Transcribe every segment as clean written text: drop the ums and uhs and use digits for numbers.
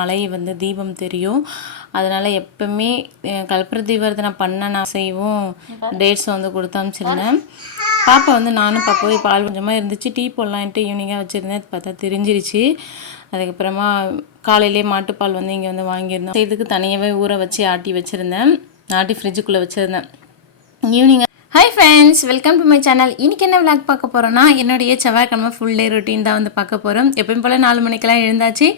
மலை வந்து தீபம் தெரியும். அதனால் எப்பவுமே கற்பூர தீபாரதனை பண்ண நான் செய்வோம் டேட்ஸ் வந்து கொடுத்து அனுப்பிச்சிருந்தேன். பாப்பா வந்து நானும் பாப்பாவே பால் கொஞ்சமாக இருந்துச்சு, டீ போடலான்ட்டு ஈவினிங்காக வச்சுருந்தேன். பார்த்தா தெரிஞ்சிருச்சு. அதுக்கப்புறமா காலையிலே மாட்டுப்பால் வந்து இங்கே வந்து வாங்கியிருந்தோம். இதுக்கு தனியாகவே ஊற வச்சு ஆட்டி வச்சுருந்தேன், ஆட்டி ஃப்ரிட்ஜுக்குள்ளே வச்சுருந்தேன். Evening hi friends, welcome to my channel. இன்றைக்கி என்ன விளாக் பார்க்க போகிறோன்னா, என்னுடைய செவ்வாய்க்கிழமை ஃபுல் டே ரொட்டீன் தான் வந்து பார்க்க போகிறோம். எப்பயும் போல் 4 மணிக்கெல்லாம் எழுந்தாச்சு.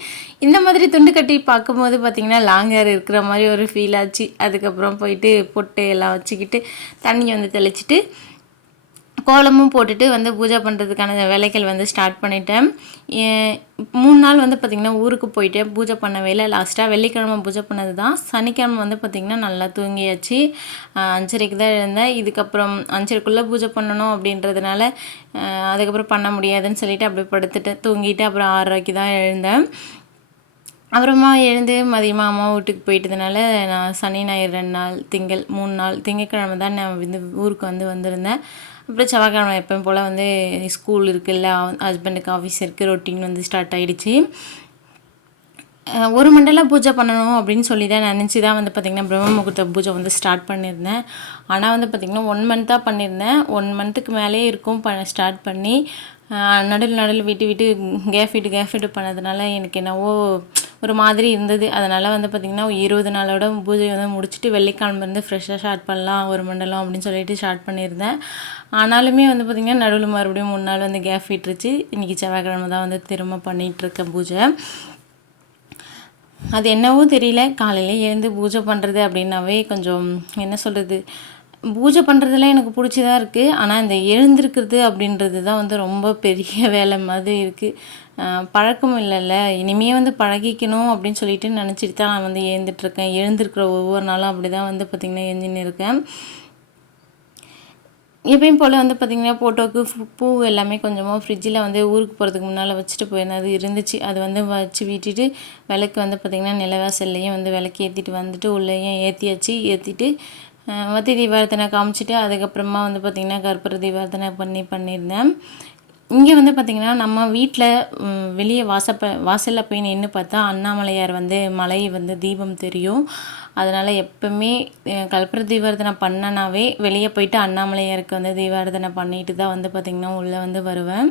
இந்த மாதிரி துண்டு கட்டி பார்க்கும்போது பார்த்திங்கன்னா லாங் ஹேர் இருக்கிற மாதிரி ஒரு ஃபீல் ஆச்சு. அதுக்கப்புறம் போயிட்டு பொட்டு எல்லாம் வச்சுக்கிட்டு தண்ணி வந்து தெளிச்சிட்டு கோலமும் போட்டுட்டு வந்து பூஜை பண்ணுறதுக்கான வேலைகள் வந்து ஸ்டார்ட் பண்ணிட்டேன். 3 நாள் வந்து பார்த்திங்கன்னா ஊருக்கு போயிட்டேன், பூஜை பண்ணவே இல்லை. லாஸ்ட்டாக வெள்ளிக்கிழமை பூஜை பண்ணது தான். சனிக்கிழமை வந்து பார்த்திங்கன்னா நல்லா தூங்கியாச்சு. 5:30க்கு தான் எழுந்தேன். இதுக்கப்புறம் 5:30க்குள்ளே பூஜை பண்ணணும் அப்படின்றதுனால அதுக்கப்புறம் பண்ண முடியாதுன்னு சொல்லிவிட்டு அப்படியே படுத்துட்டு தூங்கிட்டு அப்புறம் 6:30க்கு தான் எழுந்தேன். அப்புறமா எழுந்து மதியமாக அம்மா வீட்டுக்கு போயிட்டதுனால நான் சனி ஞாயிறு 2 நாள், திங்கள் 3 நாள், திங்கட்கிழமை தான் நான் வந்து ஊருக்கு வந்திருந்தேன். அப்புறம் செவ்வாய்க்கிழமை எப்பவும் போல் வந்து ஸ்கூல் இருக்குல்ல, ஹஸ்பண்டுக்கு ஆஃபீஸ் இருக்குது, ரொட்டீன் வந்து ஸ்டார்ட் ஆகிடுச்சு. ஒரு மண்டலம் பூஜை பண்ணணும் அப்படின்னு சொல்லி தான் நினச்சி தான் வந்து பார்த்திங்கன்னா பிரம்ம முகூர்த்த பூஜை வந்து ஸ்டார்ட் பண்ணியிருந்தேன். ஆனால் வந்து பார்த்திங்கன்னா 1 மந்த்தாக பண்ணியிருந்தேன். 1 மந்த்துக்கு மேலே இருக்கும் ஸ்டார்ட் பண்ணி நடுவில் விட்டு கேஃப் விட்டு பண்ணதுனால எனக்கு என்னவோ ஒரு மாதிரி இருந்தது. அதனால் வந்து பார்த்திங்கன்னா 20 நாளோட பூஜை வந்து முடிச்சுட்டு வெள்ளிக்கிழமை இருந்து ஃப்ரெஷ்ஷாக ஸ்டார்ட் பண்ணலாம் ஒரு மண்டலம் அப்படின்னு சொல்லிட்டு ஸ்டார்ட் பண்ணியிருந்தேன். ஆனாலுமே வந்து பார்த்திங்கன்னா நடுவில் மறுபடியும் 3 நாள் வந்து கேஃப் விட்டுருச்சு. இன்றைக்கி செவ்வாய்க்கிழமை தான் வந்து திரும்ப பண்ணிகிட்ருக்கேன் பூஜை. அது என்னவோ தெரியல, காலையில் எழுந்து பூஜை பண்ணுறது அப்படின்னாவே கொஞ்சம் என்ன சொல்கிறது, பூஜை பண்ணுறதுலாம் எனக்கு பிடிச்சி தான் இருக்குது. ஆனால் இந்த எழுந்திருக்கிறது அப்படின்றது தான் வந்து ரொம்ப பெரிய வேலை மாதிரி இருக்குது. பழக்கம் இல்லைல்ல, இனிமே வந்து பழகிக்கணும் அப்படின்னு சொல்லிட்டு நினச்சிட்டு தான் நான் வந்து எழுந்திருக்கிற ஒவ்வொரு நாளும் அப்படி தான் வந்து பார்த்திங்கன்னா எழுந்தின்னு இருக்கேன். எப்பயும் போல் வந்து பார்த்திங்கன்னா ஃபோட்டோவுக்கு பூ எல்லாமே கொஞ்சமாக ஃப்ரிட்ஜில் வந்து ஊருக்கு போகிறதுக்கு முன்னால் வச்சுட்டு போயிருந்தேன். அது இருந்துச்சு, அது வந்து வச்சு விட்டுட்டு விளக்கு வந்து பார்த்திங்கன்னா நிலவாசல்லையும் வந்து விளக்கு ஏற்றிட்டு வந்துட்டு உள்ளேயும் ஏற்றிட்டு மத்தி தீபாரதனை காமிச்சிட்டு அதுக்கப்புறமா வந்து பார்த்திங்கன்னா கற்பூர தீபாரதனை பண்ணியிருந்தேன். இங்கே வந்து பார்த்திங்கன்னா நம்ம வீட்டில் வெளியே வாசலில் போய் நின்று பார்த்தா அண்ணாமலையார் வந்து மலை வந்து தீபம் தெரியும். அதனால் எப்பவுமே கற்பூர தீபாரதனை பண்ணனாவே வெளியே போயிட்டு அண்ணாமலையாருக்கு வந்து தீபாரதனை பண்ணிட்டு தான் வந்து பார்த்திங்கன்னா உள்ளே வந்து வருவேன்.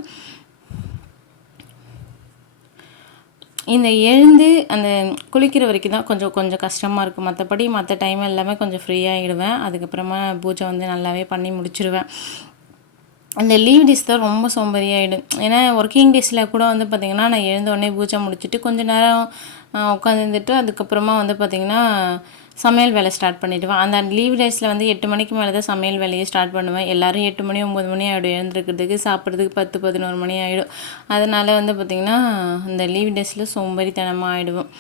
இந்த எழுந்து அந்த குளிக்கிற வரைக்கும் தான் கொஞ்சம் கஷ்டமாக இருக்கும். மற்ற டைம் எல்லாமே கொஞ்சம் ஃப்ரீயாகிடுவேன். அதுக்கப்புறமா பூஜை வந்து நல்லாவே பண்ணி முடிச்சிடுவேன். அந்த லீவ் டேஸ் தான் ரொம்ப சோம்பேறியாகிடும். ஏன்னா ஒர்க்கிங் டேஸில் கூட வந்து பார்த்திங்கன்னா நான் எழுந்தோடனே பூஜை முடிச்சுட்டு கொஞ்சம் நேரம் உட்காந்துருந்துட்டு அதுக்கப்புறமா வந்து பார்த்திங்கன்னா சமையல் வேலை ஸ்டார்ட் பண்ணிவிடுவேன். அந்த லீவ் டேஸில் வந்து 8 மணிக்கு மேலே தான் சமையல் வேலையை ஸ்டார்ட் பண்ணுவேன். எல்லோரும் 8 மணி 9 மணி ஆகிடும் எழுந்திருக்கிறதுக்கு, சாப்பிட்றதுக்கு 10-11 மணி ஆகிடும். அதனால் வந்து பார்த்திங்கன்னா இந்த லீவ் டேஸில் சோம்பேறித்தனமாக ஆகிடுவோம்.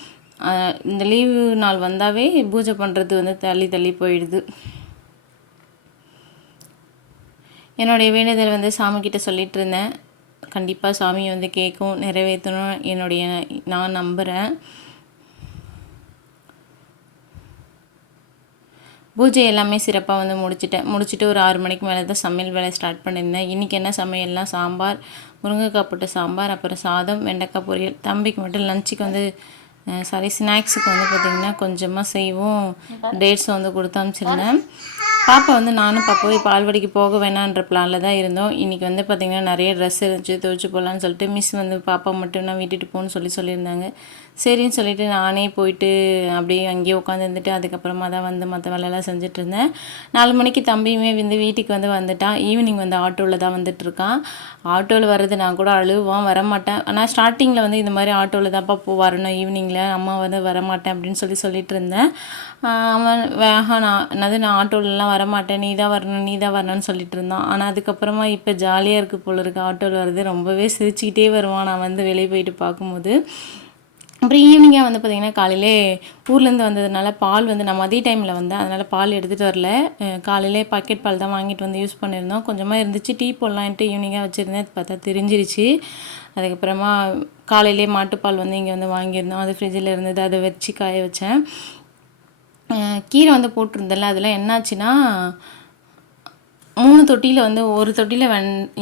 இந்த லீவு நாள் வந்தாவே பூஜை பண்ணுறது வந்து தள்ளி போயிடுது. என்னுடைய வேண்டுதல் வந்து சாமிக்கிட்ட சொல்லிகிட்டு இருந்தேன். கண்டிப்பாக சாமி வந்து கேட்கும், நிறைவேற்றணும் நான் நம்புகிறேன். பூஜை எல்லாமே சிறப்பாக வந்து முடிச்சுட்டு ஒரு 6 மணிக்கு மேலே தான் சமையல் வேலை ஸ்டார்ட் பண்ணியிருந்தேன். இன்றைக்கி என்ன சமையல்னால் சாம்பார், முருங்கைக்காய் போட்ட சாம்பார், அப்புறம் சாதம், வெண்டைக்காய் பொரியல். தம்பிக்கு மட்டும் லஞ்சுக்கு வந்து ஸ்நாக்ஸுக்கு வந்து பார்த்திங்கன்னா கொஞ்சமாக செய்வோம் டேட்ஸ் வந்து கொடுத்து அனுப்பிச்சிருந்தேன். பாப்பா வந்து நானும் பாப்பாவே பால்வாடிக்கு போக வேணான்ற பிளானில் தான் இருந்தோம். இன்றைக்கி வந்து பார்த்திங்கன்னா நிறைய ட்ரெஸ் இருந்துச்சு, துவைச்சி போடலான்னு சொல்லிட்டு மிஸ் வந்து பாப்பா மட்டும் நான் விட்டுட்டு போகணுன்னு சொல்லியிருந்தாங்க. சரின்னு சொல்லிவிட்டு நானே போயிட்டு அப்படியே அங்கேயே உட்காந்துருந்துட்டு அதுக்கப்புறமா தான் வந்து மற்ற வேலையெல்லாம் செஞ்சிட்ருந்தேன். 4 மணிக்கு தம்பியுமே வந்து வீட்டுக்கு வந்து வந்துட்டான். ஈவினிங் வந்து ஆட்டோவில் தான் வந்துட்டுருக்கான். ஆட்டோவில் வர்றது நான் கூட அழுவான், வரமாட்டேன். ஆனால் ஸ்டார்டிங்கில் வந்து இந்த மாதிரி ஆட்டோவில் தான்ப்பா வரணும் ஈவினிங்கில், அம்மா வந்து வரமாட்டேன் அப்படின்னு சொல்லிட்டு இருந்தேன். அவன் நான் ஆட்டோவிலலாம் வரமாட்டேன், நீ தான் வரணும்னு சொல்லிட்டு இருந்தான். ஆனால் அதுக்கப்புறமா இப்போ ஜாலியாக இருக்குது போல இருக்குது ஆட்டோவில் வர்றது. ரொம்பவே சிரிச்சுக்கிட்டே வருவான் நான் வந்து வெளியே போயிட்டு பார்க்கும்போது. அப்புறம் ஈவினிங்காக வந்து பார்த்திங்கன்னா காலையிலே ஊர்லேருந்து வந்ததுனால பால் வந்து நான் மதிய டைமில் வந்தேன், அதனால் பால் எடுத்துகிட்டு வரல. காலையிலே பாக்கெட் பால் தான் வாங்கிட்டு வந்து யூஸ் பண்ணியிருந்தோம். கொஞ்சமாக இருந்துச்சு, டீ போடலான்ட்டு ஈவினிங்காக வச்சுருந்தேன். பார்த்தா தெரிஞ்சிருச்சு. அதுக்கப்புறமா காலையிலே மாட்டுப்பால் வந்து இங்கே வந்து வாங்கியிருந்தோம். அது ஃப்ரிட்ஜில் இருந்தது, அதை வச்சு காய வச்சேன். கீரை வந்து போட்டிருந்தேன்ல, அதெல்லாம் என்னாச்சுன்னா 3 தொட்டியில் வந்து ஒரு தொட்டியில்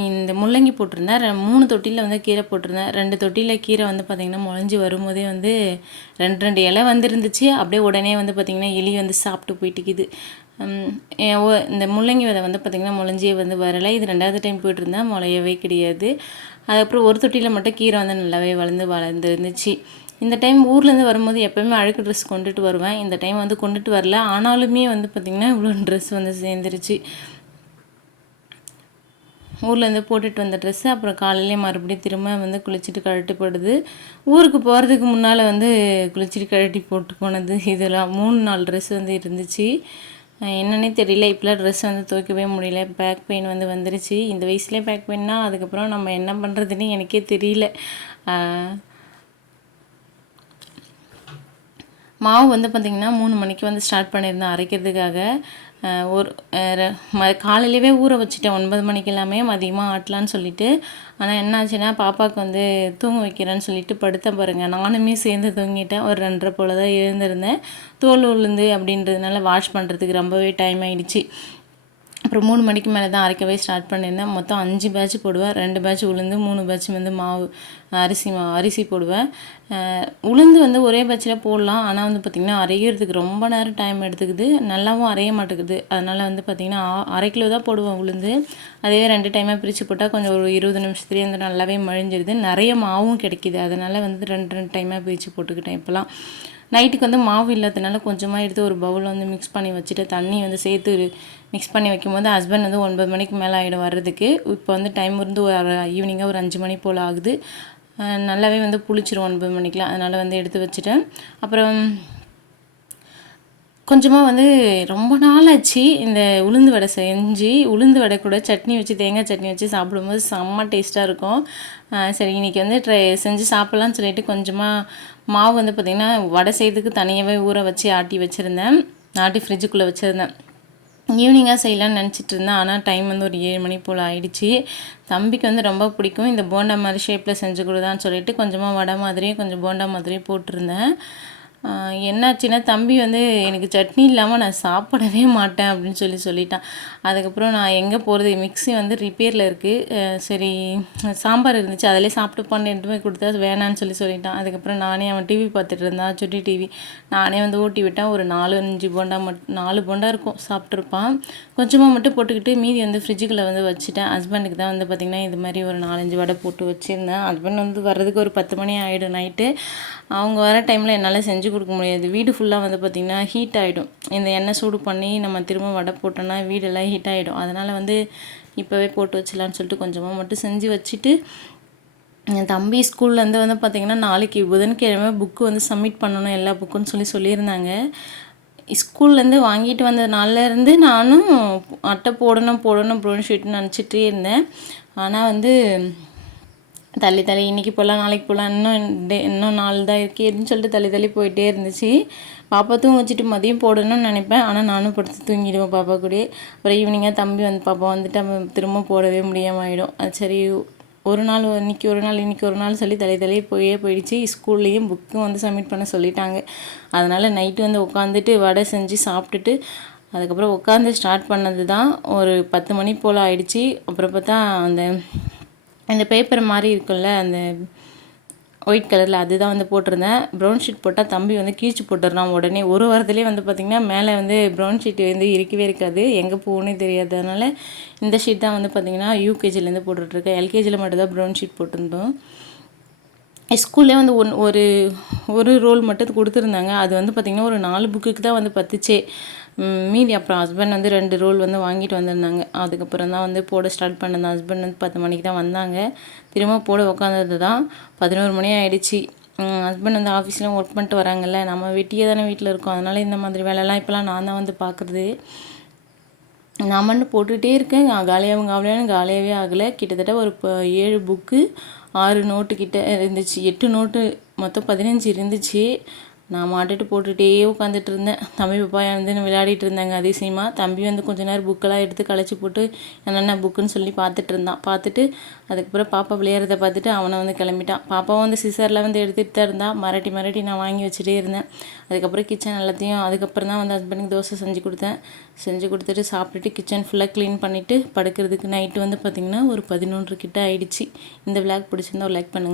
இந்த முள்ளங்கி போட்டிருந்தேன், 3 தொட்டியில் வந்து கீரை போட்டிருந்தேன். 2 தொட்டியில் கீரை வந்து பார்த்திங்கன்னா முளைஞ்சி வரும்போதே வந்து 2 இலை வந்துருந்துச்சு. அப்படியே உடனே வந்து பார்த்திங்கன்னா எலி வந்து சாப்பிட்டு போயிட்டுக்குது. இந்த முள்ளங்கி விதை வந்து பார்த்திங்கன்னா முளைஞ்சியே வந்து வரலை. இது 2வது டைம் போயிட்டுருந்தேன், முளையவே கிடையாது. அதுக்கப்புறம் ஒரு தொட்டியில் மட்டும் கீரை வந்து நல்லாவே வளர்ந்துருந்துச்சு. இந்த டைம் ஊர்லேருந்து வரும்போது எப்போயுமே அழுக்கு ட்ரெஸ் கொண்டுட்டு வருவேன். இந்த டைம் வந்து கொண்டுட்டு வரல. ஆனாலுமே வந்து பார்த்திங்கன்னா இவ்வளோ ட்ரெஸ் வந்து சேர்ந்துருச்சு. ஊர்லேருந்து போட்டுட்டு வந்த ட்ரெஸ்ஸு அப்புறம் காலையிலே மறுபடியும் திரும்ப வந்து குளிச்சுட்டு கழட்டி போடுது. ஊருக்கு போகிறதுக்கு முன்னால் வந்து குளிச்சுட்டு கழட்டி போட்டு போனது இதெல்லாம் 3-4 ட்ரெஸ் வந்து இருந்துச்சு. என்னன்னே தெரியல, இப்போலாம் ட்ரெஸ் வந்து துவைக்கவே முடியல. பேக் பெயின் வந்து வந்துருச்சு. இந்த வயசுலேயே பேக் பெயின்னா அதுக்கப்புறம் நம்ம என்ன பண்ணுறதுன்னு எனக்கே தெரியல. மாவு வந்து பார்த்திங்கன்னா 3 மணிக்கு வந்து ஸ்டார்ட் பண்ணியிருந்தேன் அரைக்கிறதுக்காக. ஒரு காலையிலவே ஊற வச்சுட்டேன் 9 மணிக்கு எல்லாமே மதியமாக ஆட்டலான்னு சொல்லிட்டு. ஆனால் என்னாச்சுன்னா பாப்பாவுக்கு வந்து தூங்க வைக்கிறேன்னு சொல்லிட்டு படுத்தேன் பாருங்கள். நானுமே சேர்ந்து தூங்கிட்டேன். ஒரு 2:30 போல் தான் எழுந்திருந்தேன். தோல் உளுந்து அப்படின்றதுனால வாஷ் பண்ணுறதுக்கு ரொம்பவே டைம் ஆகிடுச்சு. அப்புறம் 3 மணிக்கு மேலே தான் அரைக்கவே ஸ்டார்ட் பண்ணியிருந்தேன். மொத்தம் 5 பேட்ச் போடுவேன். 2 பேட்ச் உளுந்து, 3 பேட்ச் வந்து மாவு அரிசி போடுவேன். உளுந்து வந்து ஒரே பேட்சில் போடலாம். ஆனால் வந்து பார்த்திங்கன்னா அரைக்கிறதுக்கு ரொம்ப நேரம் டைம் எடுத்துக்குது. நல்லாவும் அரைய மாட்டேங்குது. அதனால் வந்து பார்த்திங்கன்னா 1/2 கிலோ தான் போடுவேன் உளுந்து. அதுவே 2 டைமாக பிரித்து போட்டால் கொஞ்சம் ஒரு 20 நிமிஷத்துலேயே வந்து நல்லாவே மழிஞ்சிடுது. நிறைய மாவும் கிடைக்கிது. அதனால் வந்து 2 டைமாக பிரித்து போட்டுக்கிட்டேன். இப்போலாம் நைட்டுக்கு வந்து மாவு இல்லாததுனால கொஞ்சமாக எடுத்து ஒரு பவுலில் வந்து மிக்ஸ் பண்ணி வச்சுட்டு தண்ணி வந்து சேர்த்து மிக்ஸ் பண்ணி வைக்கும்போது ஹஸ்பண்ட் வந்து 9 மணிக்கு மேலே ஆகிடும் வர்றதுக்கு. இப்போ வந்து டைம் வந்து ஈவினிங்காக ஒரு 5 மணி போல் ஆகுது. நல்லாவே வந்து புளிச்சிரும் 9 மணிக்கெலாம். அதனால் வந்து எடுத்து வச்சுட்டேன். அப்புறம் கொஞ்சமாக வந்து ரொம்ப நாள் ஆச்சு இந்த உளுந்து வடை செஞ்சு. உளுந்து வடை கூட சட்னி வச்சு தேங்காய் சட்னி வச்சு சாப்பிடும்போது செம்ம டேஸ்ட்டாக இருக்கும். சரி இன்றைக்கி வந்து செஞ்சு சாப்பிட்லான்னு சொல்லிட்டு கொஞ்சமாக மாவு வந்து பார்த்திங்கன்னா வடை செய்யறதுக்கு தனியாகவே ஊற வச்சு ஆட்டி ஃப்ரிட்ஜுக்குள்ளே வச்சுருந்தேன். ஈவினிங்காக செய்யலான்னு நினச்சிட்டு இருந்தேன். ஆனால் டைம் வந்து ஒரு 7 மணி போல் ஆகிடுச்சி. தம்பிக்கு வந்து ரொம்ப பிடிக்கும் இந்த போண்டா மாதிரி ஷேப்பில் செஞ்சு கொடுதான்னு சொல்லிட்டு கொஞ்சமாக வடை மாதிரியும் கொஞ்சம் போண்டா மாதிரியும் போட்டிருந்தேன். என்னாச்சுன்னா தம்பி வந்து எனக்கு சட்னி இல்லாமல் நான் சாப்பிடவே மாட்டேன் அப்படின்னு சொல்லிட்டான். அதுக்கப்புறம் நான் எங்கே போகிறது, மிக்ஸி வந்து ரிப்பேரில் இருக்குது. சரி சாம்பார் இருந்துச்சு அதிலே சாப்பிட்டுப்பான்னு எடுத்து போய் கொடுத்தா வேணான்னு சொல்லிட்டான். அதுக்கப்புறம் நானே அவன் டிவி பார்த்துட்டு இருந்தான், சுட்டி டிவி. நானே வந்து ஊட்டி விட்டேன். ஒரு 4-5 போண்டா 4 போண்டா இருக்கும் சாப்பிட்ருப்பான். கொஞ்சமாக மட்டும் போட்டுக்கிட்டு மீதி வந்து ஃப்ரிட்ஜுக்குள்ளே வந்து வச்சுட்டேன். ஹஸ்பண்டுக்கு தான் வந்து பார்த்திங்கன்னா இது மாதிரி ஒரு 4-5 வடை போட்டு வச்சுருந்தேன். ஹஸ்பண்ட் வந்து வர்றதுக்கு ஒரு 10 மணி ஆகிடும் நைட்டு. அவங்க வர டைமில் என்னால் செஞ்சு கொடுக்க முடியாது. வீடு ஃபுல்லாக வந்து பார்த்திங்கன்னா ஹீட் ஆகிடும். இந்த எண்ணெய் சூடு பண்ணி நம்ம திரும்ப வடை போட்டோன்னா வீடெல்லாம் ஹீட் ஆகிடும். அதனால் வந்து இப்போவே போட்டு வச்சிடலான்னு சொல்லிட்டு கொஞ்சமாக மட்டும் செஞ்சு வச்சுட்டு என் தம்பி ஸ்கூல்லேருந்து வந்து பார்த்திங்கன்னா நாளைக்கு புதன்கிழமை புக்கு வந்து சப்மிட் பண்ணணும் எல்லா புக்குன்னு சொல்லியிருந்தாங்க. ஸ்கூல்லேருந்து வாங்கிட்டு வந்த நாள்லேருந்து நானும் அட்டை போடணும் ப்ரௌன் ஷீட்னு நினச்சிட்டே இருந்தேன். ஆனால் வந்து தள்ளி இன்றைக்கி போகலாம் நாளைக்கு போகலாம் இன்னும் 4 தான் இருக்கேன்னு சொல்லிட்டு தள்ளி போயிட்டே இருந்துச்சு. பாப்பா தூங்க வச்சுட்டு மதியம் போடணும்னு நினைப்பேன். ஆனால் நானும் படுத்து தூங்கிடுவேன் பாப்பா கூட. அப்புறம் ஈவினிங்காக தம்பி வந்து பாப்பா வந்துட்டு திரும்ப போடவே முடியாமல் ஆகிடும். அது சரி இன்றைக்கி ஒரு நாள் சொல்லி தள்ளி போயிடுச்சு. ஸ்கூல்லேயும் புக்கும் வந்து சப்மிட் பண்ண சொல்லிட்டாங்க. அதனால் நைட்டு வந்து உட்காந்துட்டு வடை செஞ்சு சாப்பிட்டுட்டு அதுக்கப்புறம் உட்காந்து ஸ்டார்ட் பண்ணது தான் ஒரு 10 மணி போல் ஆகிடுச்சி. அப்புறம் பார்த்தா அந்த பேப்பர் மாதிரி இருக்குல்ல அந்த ஒயிட் கலரில் அதுதான் வந்து போட்டிருந்தேன். ப்ரௌன் ஷீட் போட்டால் தம்பி வந்து கீழ்ச்சி போட்டுடுறான் உடனே. ஒரு வாரத்துலேயே வந்து பார்த்திங்கன்னா மேலே வந்து ப்ரௌன் ஷீட் வந்து இருக்கவே இருக்காது, எங்கே போகணுன்னே தெரியாது. அதனால் இந்த ஷீட் தான் வந்து பார்த்திங்கன்னா யூகேஜிலேருந்து போட்டுட்ருக்கேன். எல்கேஜியில் மட்டும்தான் ப்ரௌன் ஷீட் போட்டிருந்தோம். ஸ்கூல்லே வந்து ஒரு ரோல் மட்டும் கொடுத்துருந்தாங்க. அது வந்து பார்த்திங்கன்னா ஒரு 4 புக்குக்கு தான் வந்து பத்துச்சே. மீதி அப்புறம் ஹஸ்பண்ட் வந்து 2 ரோல் வந்து வாங்கிட்டு வந்திருந்தாங்க. அதுக்கப்புறம் தான் வந்து போட ஸ்டார்ட் பண்ணேன். ஹஸ்பண்ட் வந்து 10 மணிக்கு தான் வந்தாங்க. திரும்ப போட உட்காந்தது தான் 11 மணி ஆகிடுச்சி. ஹஸ்பண்ட் வந்து ஆஃபீஸ்லேயும் ஒர்க் பண்ணிட்டு வராங்கல்ல, நம்ம வெட்டியே தானே வீட்டில் இருக்கோம். அதனால் இந்த மாதிரி வேலைலாம் இப்போலாம் நான் தான் வந்து பார்க்குறது. நான் மட்டும் போட்டுகிட்டே இருக்கேன். காலியாகவே ஆகலை. கிட்டத்தட்ட ஒரு 7 புக்கு 6 நோட்டு கிட்ட இருந்துச்சு. 8 நோட்டு மொத்தம் 15 இருந்துச்சு. நான் மாட்டுட்டு போட்டுகிட்டே உட்காந்துட்டு இருந்தேன். தம்பி பாப்பா வந்து விளையாடிட்டு இருந்தாங்க அதிசயமாக. தம்பி வந்து கொஞ்ச நேரம் புக்கெல்லாம் எடுத்து கழிச்சு போட்டு என்னென்ன புக்குன்னு சொல்லி பார்த்துட்டு இருந்தான். பார்த்துட்டு அதுக்கப்புறம் பாப்பா விளையாடுறத பார்த்துட்டு அவனை வந்து கிளம்பிட்டான். பாப்பாவும் வந்து சிசரில் வந்து எடுத்துகிட்டு தான் இருந்தான். மிரட்டி நான் வாங்கி வச்சுட்டே இருந்தேன். அதுக்கப்புறம் கிச்சன் எல்லாத்தையும் அதுக்கப்புறம் தான் வந்து ஹஸ்பண்டுக்கு தோசை செஞ்சு கொடுத்தேன். செஞ்சு கொடுத்துட்டு சாப்பிட்டுட்டு கிச்சன் ஃபுல்லாக க்ளீன் பண்ணிவிட்டு படுக்கிறதுக்கு நைட்டு வந்து பார்த்திங்கன்னா ஒரு 11 கிட்ட ஆயிடுச்சு. இந்த விளாக் பிடிச்சிருந்தா ஒரு லைக் பண்ணுங்கள்.